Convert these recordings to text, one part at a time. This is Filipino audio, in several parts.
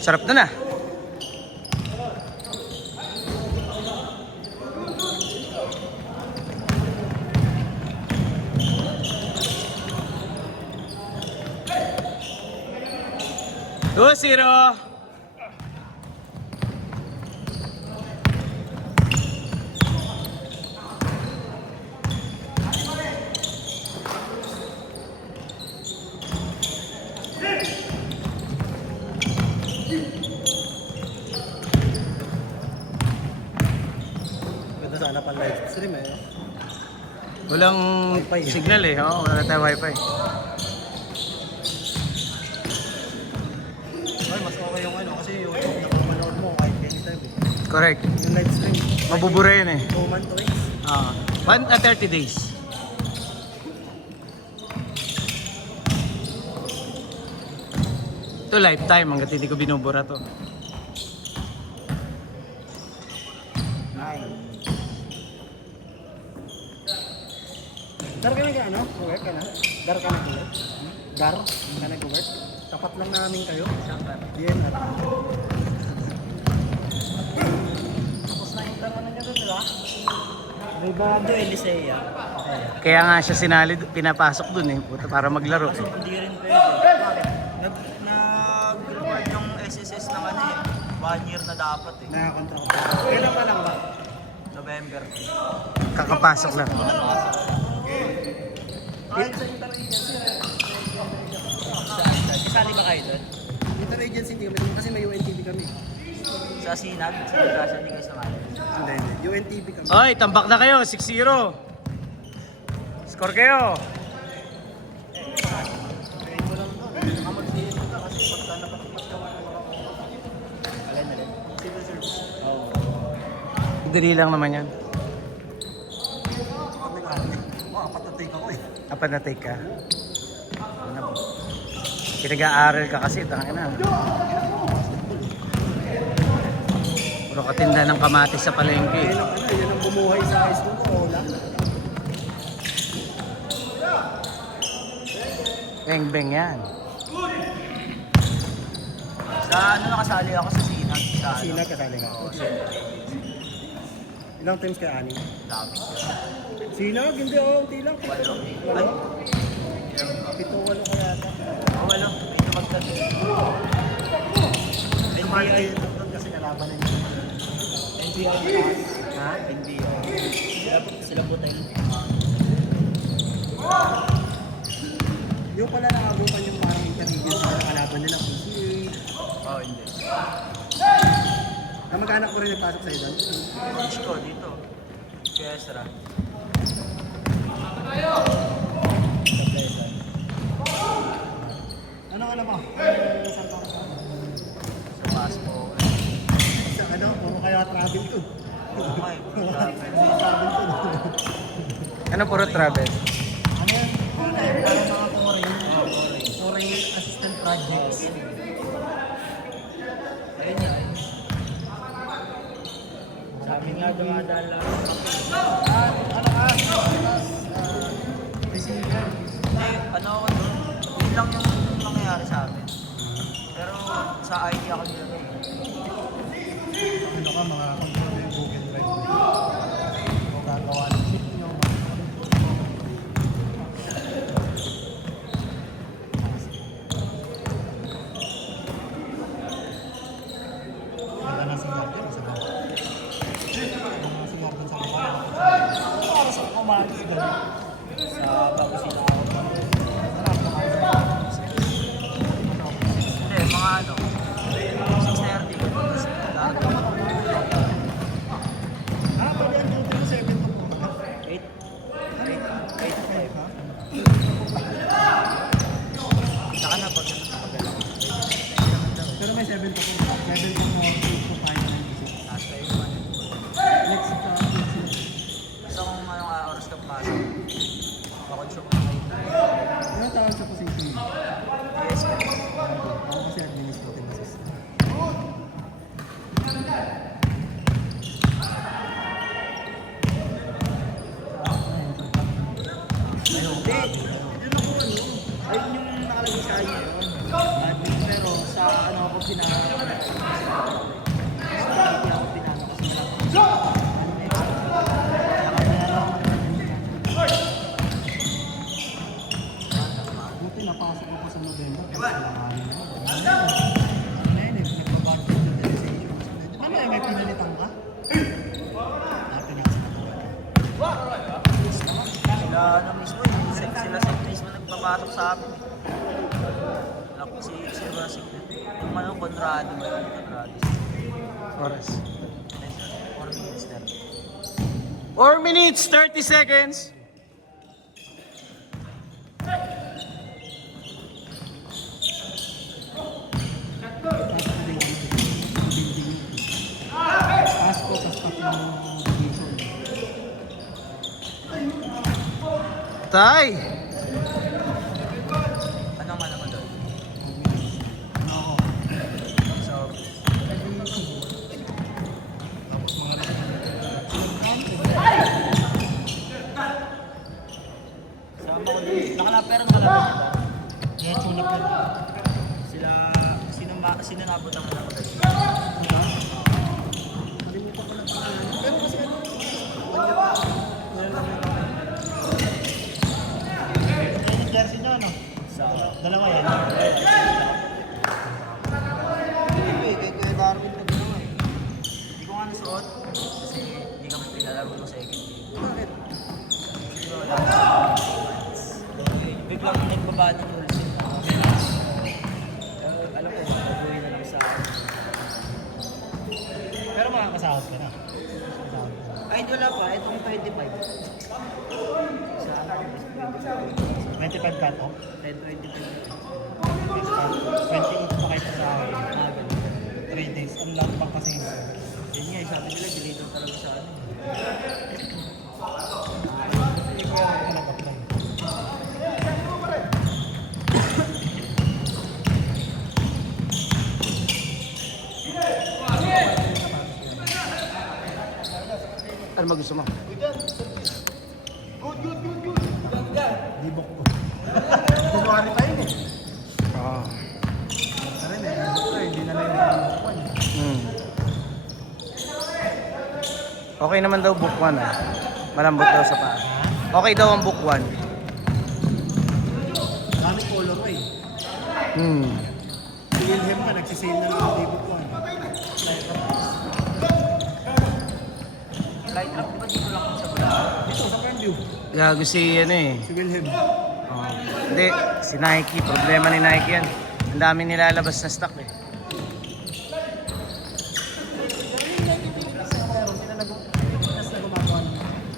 Sarap na na. Two zero. Ganda sana pa live stream eh. Walang Wi-Fi. signal eh. Oh, wala tayong wifi. Ay, mas okay yung ano kasi yung napapanood mo kahit anytime eh. Correct. Yung live stream. Mabubura yun eh. 2 months to weeks. 30 days. Ito lifetime hanggat hindi ko binubura to. Dar ka na ano? Work ka na? Dar ka na work? Dar ka na work? Tapat lang namin kayo. Yan at tapos na yung dar na niya doon, di ba? May bando Elisea. Kaya nga siya sinali, pinapasok dun eh. Puta, para maglaro. Kasi hindi rin pwede. Nag-record yung SSS ng ano eh. 1 year na dapat eh. Nakakontra ko. Kailan pa lang ba? November. Kakapasok lang. Kasali ba kayo doon? Inter agency hindi kami kasi may UNTV kami. Sa Sinag? Sa Pagkasa hindi kayo sumali? Hindi. UNTV kami. Oy, tambak na kayo. 6-0. Score kayo. Dali lang naman yan. Apat na take ako eh. Apat na take ka. Ano ba? Pinag-aaral ka kasi. Tangin na. Puro katinda ng kamatis sa palengke. Yan ang bumuhay sa high school ko. Wala. Beng-beng yan. Sa ano nakasali ako sa Sinag? Sa ano? Sina kasali nga. Ilang times kaya ani? Dami. Sinag, hindi ako. Unti lang. Walo? Walo? Pito, walo kaya ata. Walo. May tumagtag. NBI. Kasi kalaban na niya. NBI. Ha? NBI. Sila po tayo. Yung pala nakagupan yung parang intelligence na kalaban nila. PCA. Oh, hindi. Kamag-anak ko rin nagpasok sa doon. Isko dito. Kaya Ezra. Ano ka na ba? Sa Paspo. Sa ano? Puro kaya travel to. Okay. Travel to. Ano puro travel? Ano yan? Parang mga foreign assistant projects. Ayun yan. Sabi nga dumadala. Receiver. Hindi, ano ako doon. Yun lang yung nangyayari sa amin. Pero sa IT ako nila eh. Ano ka mga control yung Google Drive. O gagawa ng chip nyo. Ganda na si Garden. Masarap. Ganda na si Garden sa kapal. Sa kumakas doon. Sa bago sila ako. Hindi, mga ano. 6:30. Ah, pwede ang duty mo 7 to 4. 8. 8 to 5 ha? Saka na pag Pero may 7 to 4. 7 to 4, 8 to 5, 9 to 6. nasa iyo man. Next Gusto kong anong oras ka pasok. Pakonsyo ko na kayo. ano tawag sa position mo? Yes, Ako kasi administrative assistant. Hindi, yun ako ano. Ayun yung nakalagay sa akin yun. Admin, pero sa ano ako papasok ako sa November. Nagbabago ng realization. Ano may pinalitan ka? Pinasa na Sila ano mismo, sila mismo nagpapasok sa amin. Ako si Rosik. Yung ano, Conrado ba yun? Conrado. Oras. 4 minutes na. 4 minutes, 30 seconds. Ask ko sa staff ng division. Tay! Anong ano mo doon? Ako. So, Tapos mga sama ko doon. Pero nakalapit ito. kaya tulap na. Sino nabot ang alam ko doon? Kalimutan ko na pangalan. Pero kasi ano, yung jersey nyo, ano? Sa Dalawa yan. kay Kuya Darwin na gano'n. Hindi ko nga nasuot kasi hindi kami pinalaro ng second game. Bakit? Kasi wala na. Biglang nagbaba ng rules yun. Alam ko, babuhin na lang sa akin. Pero makakasahod ka na. Makakasahod ka na. Ay, hindi wala pa. Itong 25. Sa akin, 25 cut off. 10-25. 28 pa kayo sa akin. Ganun. 3 days. Ang lang pang kasi yun. Yun nga, sabi nila, deleted talaga sa ano. Hindi ko yan ako nag-apply. Ano ba gusto mo? Libok ko. January pa yun eh. Oo. Ano yun eh, libok ko eh. Hindi na lang yung libok ko eh. Okay naman daw book 1 ah. Malambot daw sa paa. Okay daw ang book 1. Kami color ko eh. Si Wilhelm pa, nagsisale na lang ang libok ko. Light up, di ba dito lang sa Bulacan? Ito, sa Fairview. Gago si ano eh. Si Wilhelm. Oh. Hindi, si Nike. Problema ni Nike yan. Ang dami nilalabas na stock eh.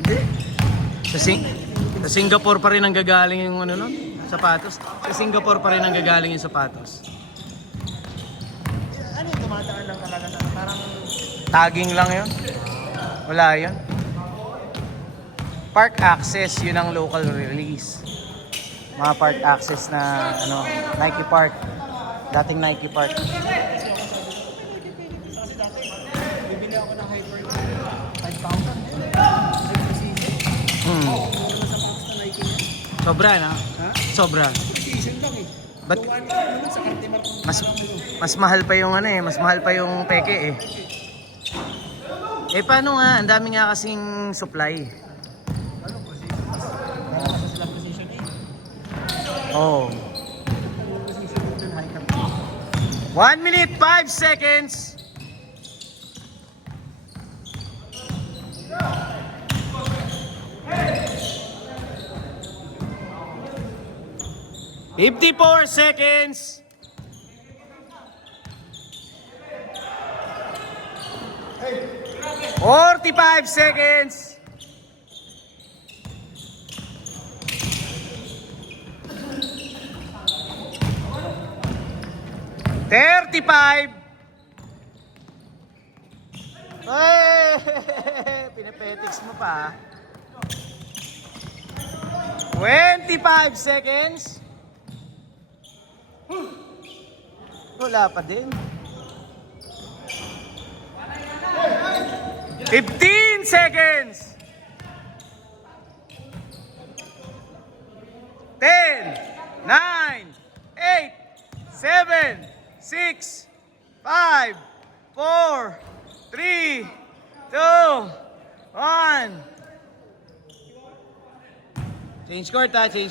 Hindi. Sa Singapore pa rin ang gagaling yung ano nun, sapatos. Sa Singapore pa rin ang gagaling yung sapatos. Ano yung tumataan lang talaga na parang Tagging lang yun. Wala yun. Park access, yun ang local release. Mga park access na ano, Nike Park. Dating Nike Park. kasi dati, bibili ako ng Hyper 5,000. Hmm. Ano sa box na Nike niya? Sobra na. Ha? Sobra. Season lang eh. Ba't- Yung 1 naman sa Cartimar kung Mas parang ano. mas mahal pa yung ano eh, mas mahal pa yung peke eh. Eh paano nga, ang dami nga kasing supply. Ano po, nasa sila position eh. Oh. Yung position ng high cap. 1 minute 5 seconds. $54 seconds. Hey! 45 seconds. $35. Ay, pinapetics mo pa. 25 seconds. Wala pa din. 15 seconds. 10, 9, 8, 7, 6, 5, 4, 3, 2, 1. Change court ha, change